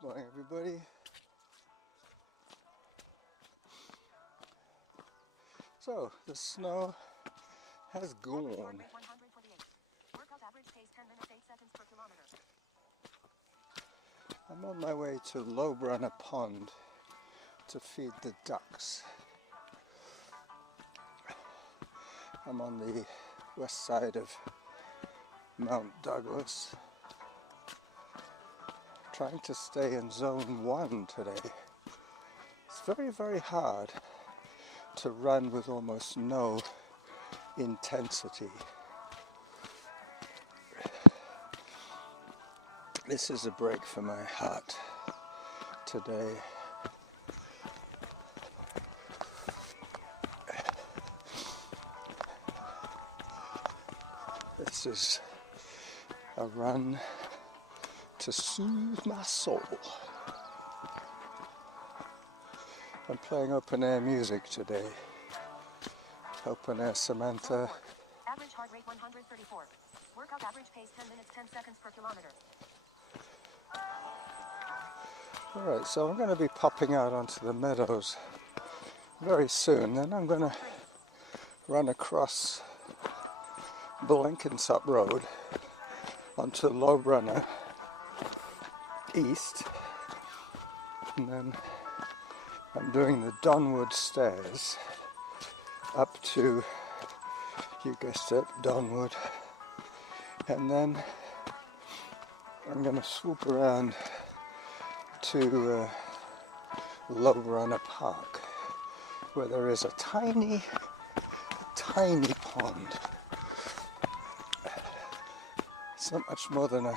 Good morning, everybody. So, the snow has gone. I'm on my way to Lohbrunner Pond to feed the ducks. I'm on the west side of Mount Douglas, trying to stay in zone 1 today. It's very, very hard to run with almost no intensity. This is a break for my heart today. This is a run to soothe my soul. I'm playing open air music today. Open air Samantha. Average heart rate 134. Workout average pace 10 minutes 10 seconds per kilometer. Alright, so I'm going to be popping out onto the meadows very soon. Then I'm going to run across Blenkinsop Road onto Lohbrunner East. And then I'm doing the Donwood stairs up to, you guessed it, Donwood. And then I'm going to swoop around to Lohbrunner Park, where there is a tiny pond. It's not much more than a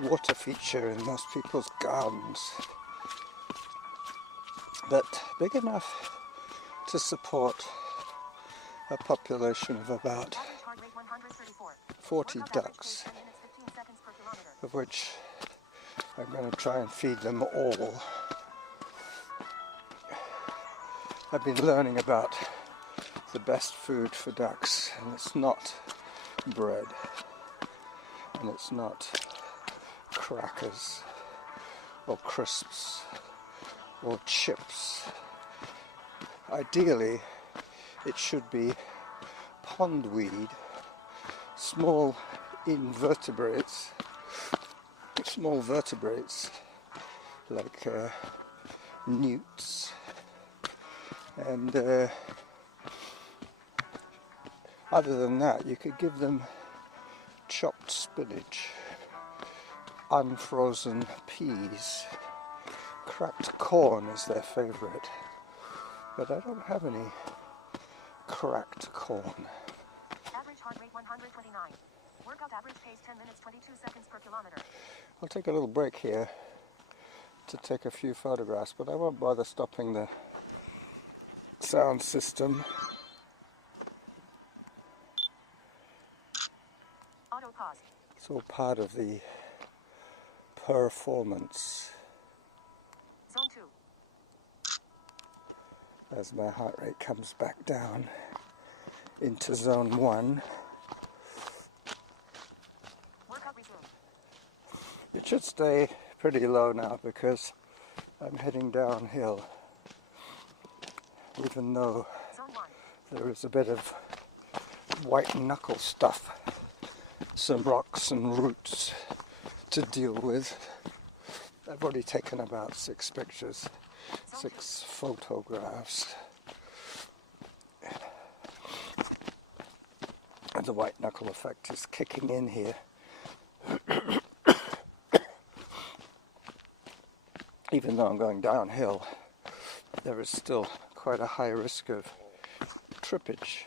water feature in most people's gardens, but big enough to support a population of about 40 ducks, of which I'm going to try and feed them all. I've been learning about the best food for ducks, and it's not bread, and it's not crackers or crisps or chips. Ideally, it should be pondweed, small invertebrates, small vertebrates like newts, and other than that you could give them chopped spinach, unfrozen peas, cracked corn is their favorite, but I don't have any cracked corn. Average heart rate 129. Workout average pace 10 minutes 22 seconds per kilometer. I'll take a little break here to take a few photographs, but I won't bother stopping the sound system. Auto pause. It's all part of the performance. Zone 2. As my heart rate comes back down into zone 1. Workout resumed. It should stay pretty low now because I'm heading downhill, even though Zone 1. there is a bit of white knuckle stuff, some rocks and roots to deal with. I've already taken about 6 pictures, 6 photographs. And the white knuckle effect is kicking in here. Even though I'm going downhill, there is still quite a high risk of trippage.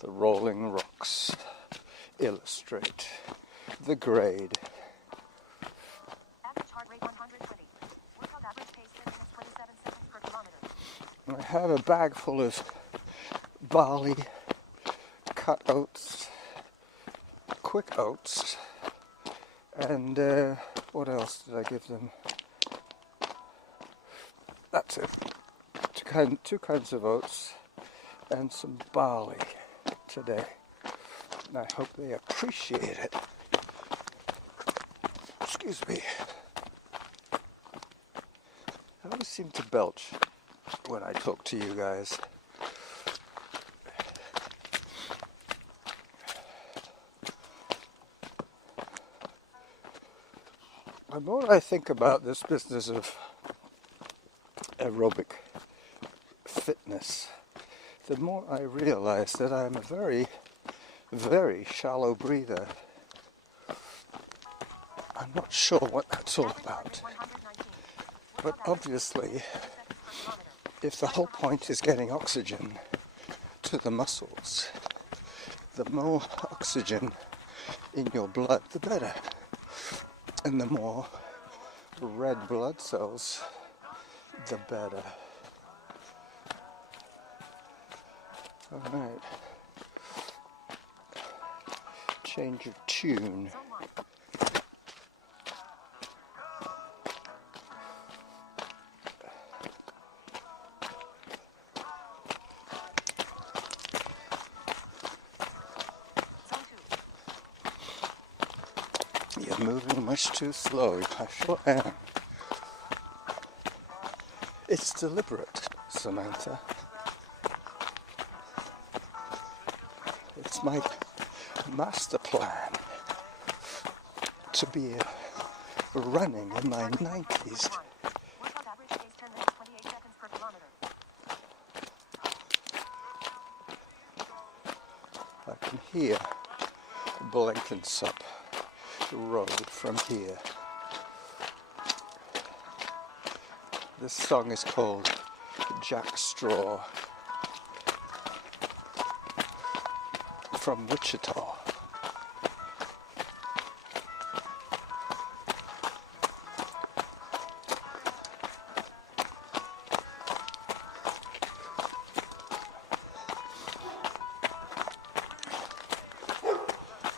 The rolling rocks illustrate the grade. Average heart rate 120. Workout average pace 10 minutes 27 seconds per kilometer. I have a bag full of barley, cut oats, quick oats, and what else did I give them? That's it. Two kinds of oats and some barley today. And I hope they appreciate it. Excuse me. I always seem to belch when I talk to you guys. The more I think about this business of aerobic fitness, the more I realize that I'm a very, very shallow breather. I'm not sure what that's all about. But obviously, if the whole point is getting oxygen to the muscles, the more oxygen in your blood, the better. And the more red blood cells, the better. All right. Change of tune. You're moving much too slow. I sure am. It's deliberate, Samantha. It's my master plan to be running in my 90s. I can hear Blenkinsop Road from here. This song is called Jack Straw from Wichita.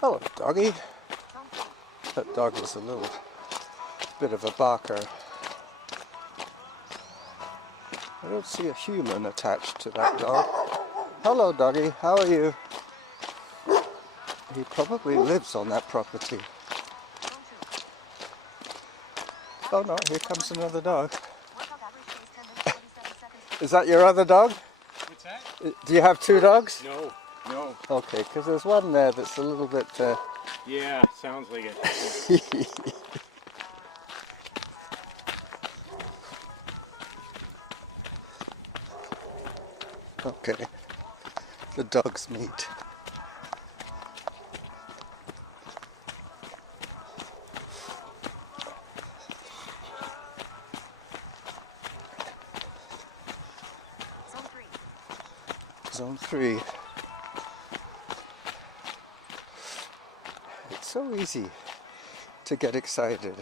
Hello, doggy. That dog is a little bit of a barker. I don't see a human attached to that dog. Hello, doggy. How are you? He probably lives on that property. Oh no, here comes another dog. Is that your other dog? What's that? Do you have two dogs? No, no. Okay, because there's one there that's a little bit... Yeah, sounds like it. Okay, the dogs meet. Zone 3. It's so easy to get excited.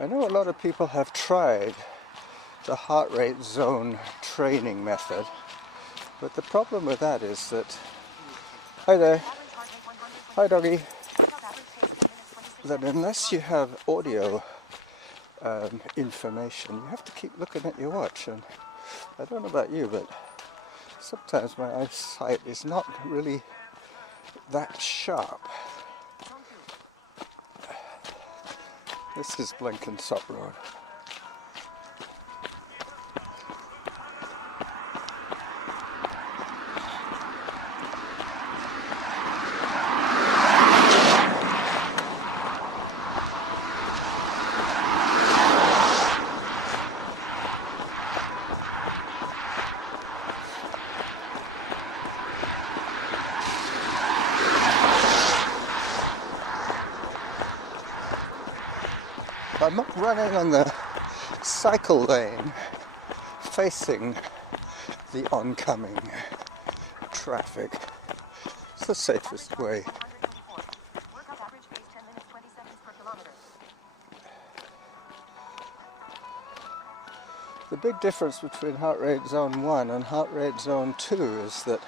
I know a lot of people have tried the heart rate zone training method, but the problem with that is that... Hi there. Hi, doggy. That unless you have audio information, you have to keep looking at your watch, and I don't know about you, but sometimes my eyesight is not really that sharp. This is Blenkinsop Road. I'm not running on the cycle lane facing the oncoming traffic. It's the safest way. The big difference between heart rate zone 1 and heart rate zone 2 is that,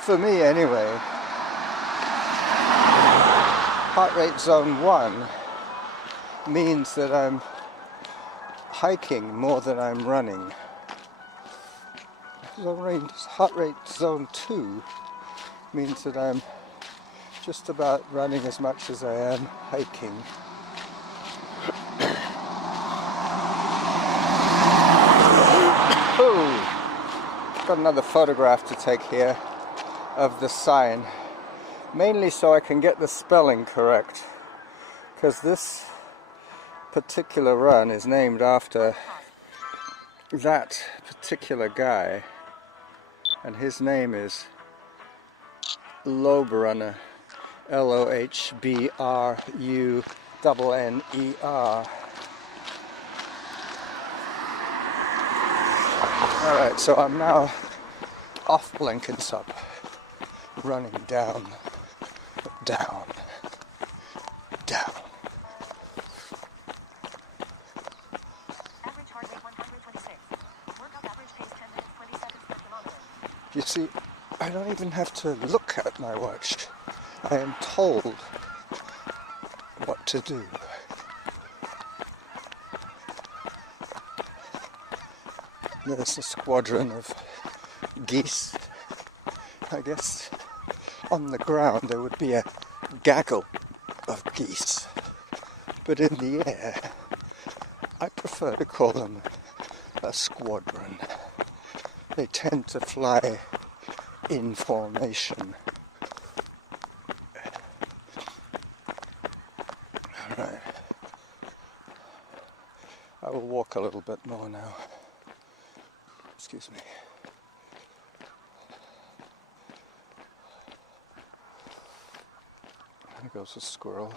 for me anyway, heart rate zone 1 means that I'm hiking more than I'm running. heart rate zone 2 means that I'm just about running as much as I am hiking. Oh, got another photograph to take here of the sign, mainly so I can get the spelling correct, because this particular run is named after that particular guy, and his name is Lohbrunner, Lohbrunner. Alright, so I'm now off Blenkinsop, running down, down, down. Average heart rate 126. Workout average pace 10 minutes 20 seconds per kilometer. You see, I don't even have to look at my watch. I am told what to do. There's a squadron of geese. I guess on the ground there would be a gaggle of geese, but in the air I prefer to call them a squadron. They tend to fly in formation. Alright, I will walk a little bit more now. Excuse me. There goes a squirrel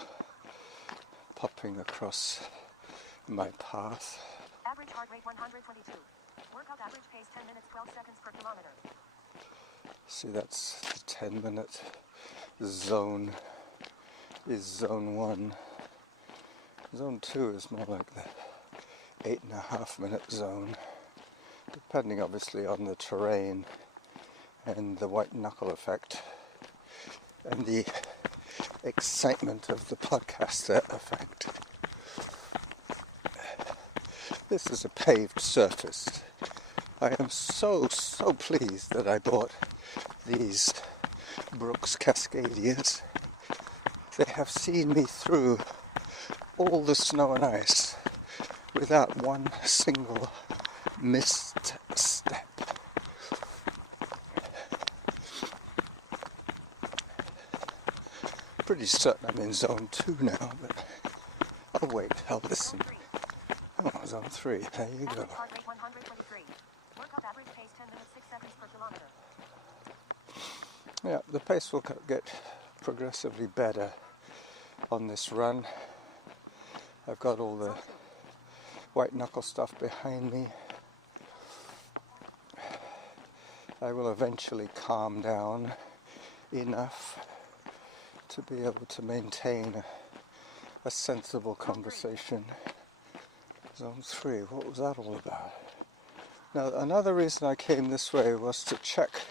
popping across my path. Average heart rate 122. Workout average pace 10 minutes 12 seconds per kilometer. See, that's the 10-minute zone is zone 1. Zone 2 is more like the 8.5-minute zone, depending obviously on the terrain and the white knuckle effect and the excitement of the podcaster effect. This is a paved surface. I am so pleased that I bought these Brooks Cascadias. They have seen me through all the snow and ice without one single misstep. Pretty certain I'm in zone 2 now, but I'll wait, I'll listen. Oh, zone 3, there you go. Average heart rate 123. Workout average pace 10 minutes 6 seconds per kilometer. Yeah, the pace will get progressively better on this run. I've got all the white knuckle stuff behind me. I will eventually calm down enough to be able to maintain a sensible conversation. Zone 3, what was that all about? Now, another reason I came this way was to check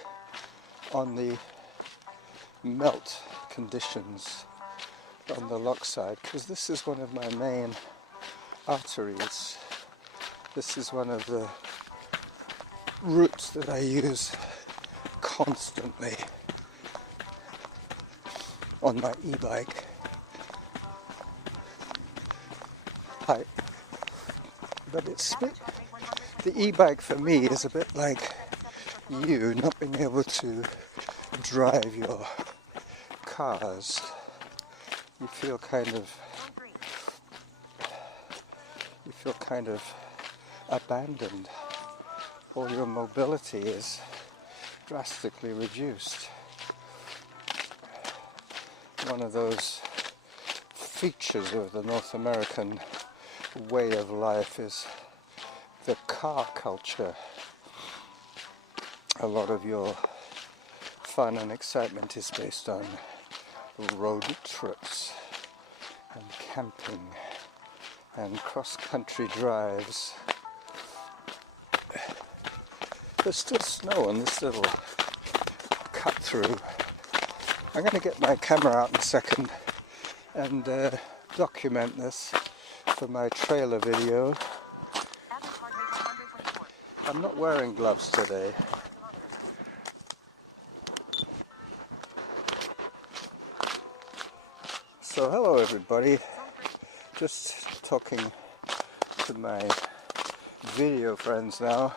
on the melt conditions on the lock side, because this is one of my main arteries. This is one of the routes that I use constantly on my e-bike. But it's a bit, the e-bike for me is a bit like you not being able to drive your cars. You feel kind of abandoned. All your mobility is drastically reduced. One of those features of the North American way of life is the car culture. A lot of your fun and excitement is based on road trips and camping and cross-country drives. There's still snow on this little cut through. I'm going to get my camera out in a second and document this for my trailer video. I'm not wearing gloves today. So hello everybody, just talking to my video friends now,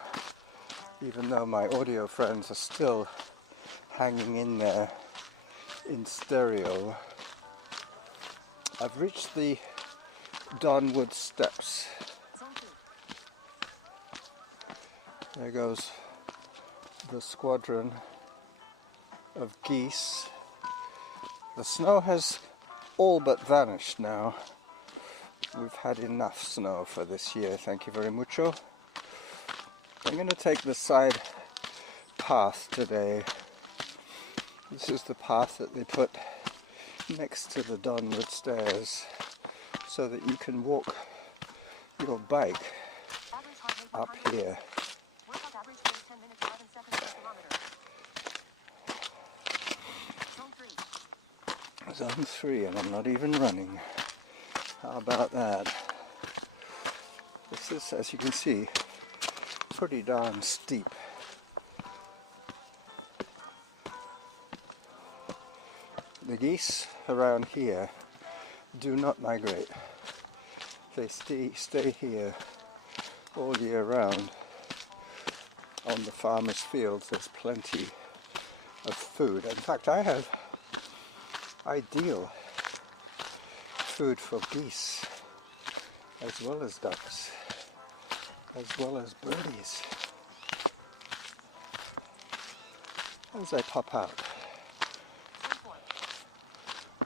even though my audio friends are still hanging in there in stereo. I've reached the Donwood steps. There goes the squadron of geese. The snow has all but vanished now. We've had enough snow for this year, thank you very mucho. I'm going to take the side path today. This is the path that they put next to the Donwood stairs so that you can walk your bike up here. Zone 3, and I'm not even running. How about that? This is, as you can see, pretty darn steep. The geese around here do not migrate. They stay here all year round. On the farmers' fields there's plenty of food. In fact, I have ideal food for geese, as well as ducks, as well as birdies. As I pop out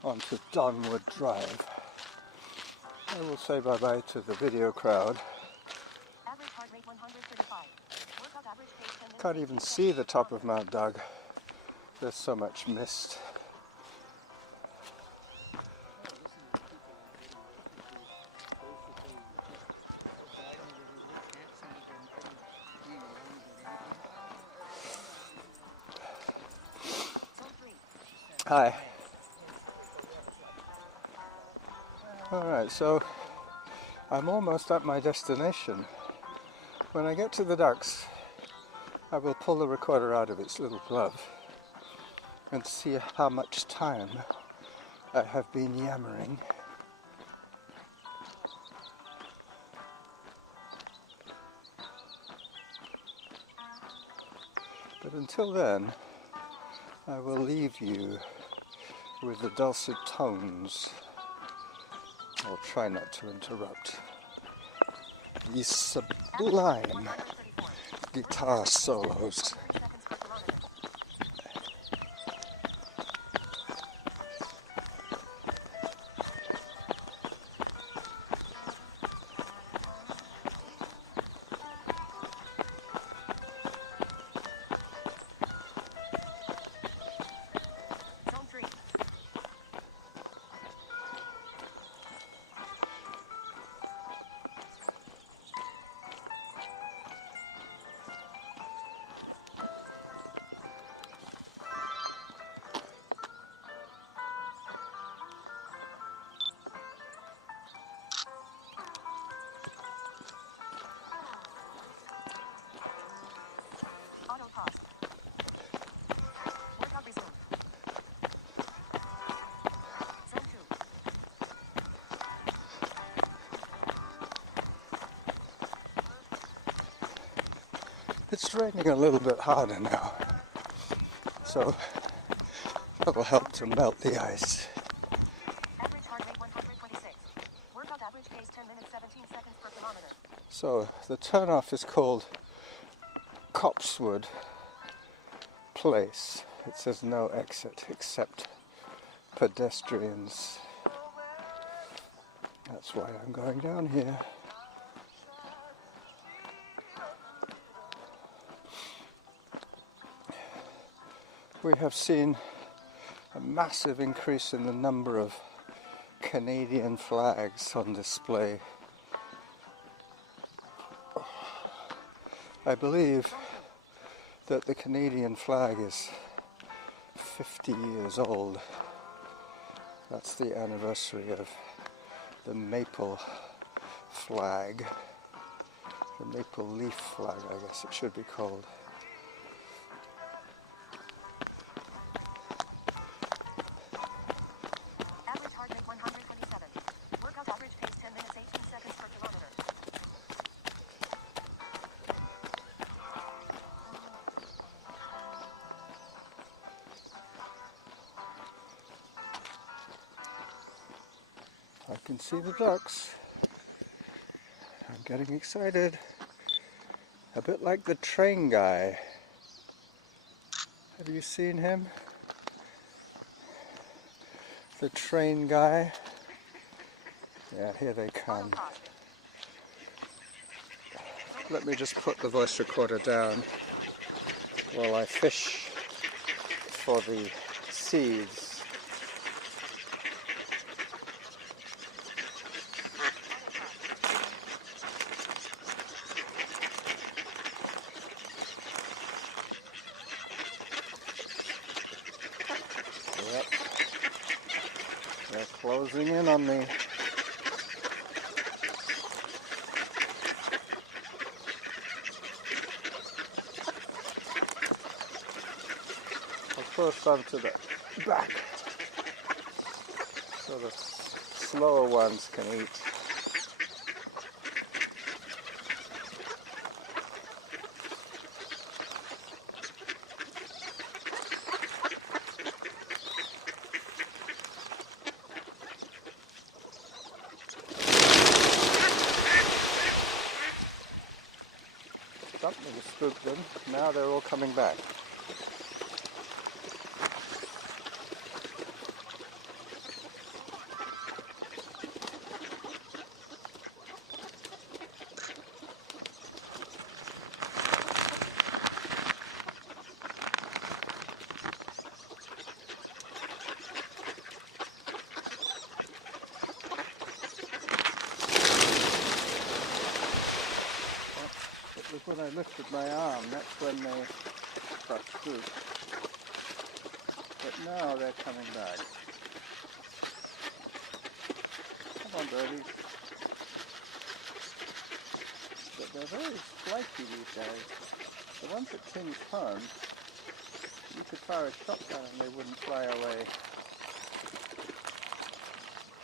onto Donwood Drive, I will say bye-bye to the video crowd. Can't even see the top of Mount Doug. There's so much mist. Hi. Alright, so I'm almost at my destination. When I get to the ducks, I will pull the recorder out of its little glove and see how much time I have been yammering. But until then, I will leave you with the dulcet tones. I'll try not to interrupt these sublime guitar solos. It's raining a little bit harder now, so that will help to melt the ice. Average heart rate 126. Workout average pace 10 minutes 17 seconds per kilometer. So the turnoff is called Copsewood Place. It says no exit except pedestrians. That's why I'm going down here. We have seen a massive increase in the number of Canadian flags on display. I believe that the Canadian flag is 50 years old. That's the anniversary of the maple flag, the maple leaf flag, I guess it should be called. Average heart rate 100. I can see the ducks. I'm getting excited. A bit like the train guy. Have you seen him? The train guy. Yeah, here they come. Let me just put the voice recorder down while I fish for the seeds. Yep. They're closing in on me. I'll throw some to the back so the slower ones can eat. Something spooked them. Now they're all coming back. When I lifted my arm, that's when they got spooked. But now they're coming back. Come on, birdies. But they're very flighty, these guys. The ones at King's Pond, you could fire a shotgun and they wouldn't fly away.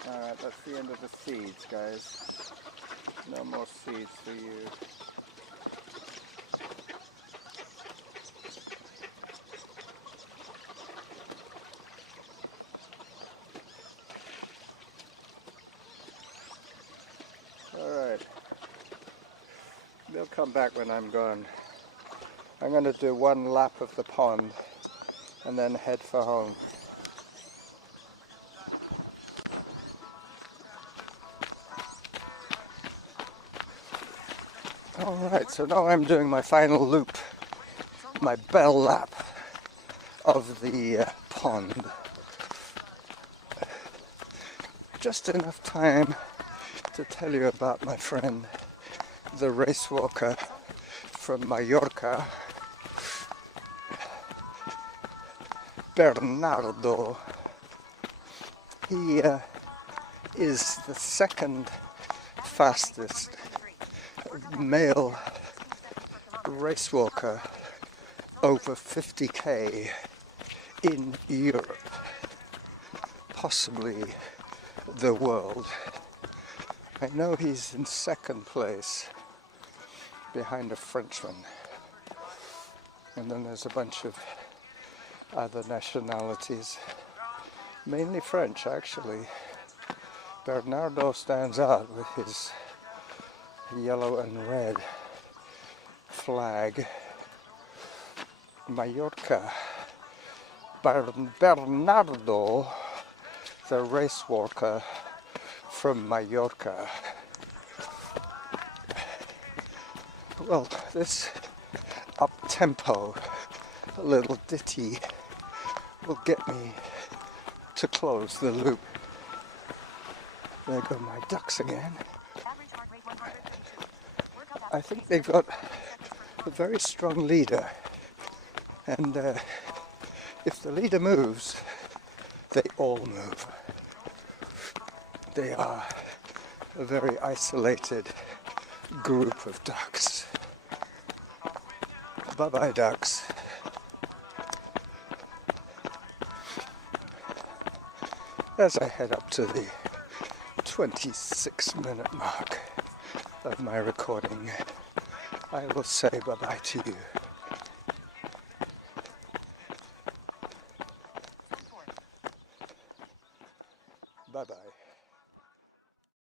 Alright, that's the end of the seeds, guys. No more seeds for you. Alright, they'll come back when I'm gone. I'm going to do one lap of the pond and then head for home. Alright, so now I'm doing my final loop, my bell lap of the pond. Just enough time to tell you about my friend, the race walker from Mallorca, Bernardo. He is the second fastest male race walker over 50k in Europe, possibly the world. I know he's in second place behind a Frenchman, and then there's a bunch of other nationalities, mainly French actually. Bernardo stands out with his yellow and red flag. Mallorca. Bernardo, the race walker from Mallorca. Well, this up-tempo little ditty will get me to close the loop. There go my ducks again. I think they've got a very strong leader, and if the leader moves, they all move. They are a very isolated group of ducks. Bye-bye, ducks. As I head up to the 26-minute mark of my recording, I will say bye-bye to you. Bye-bye.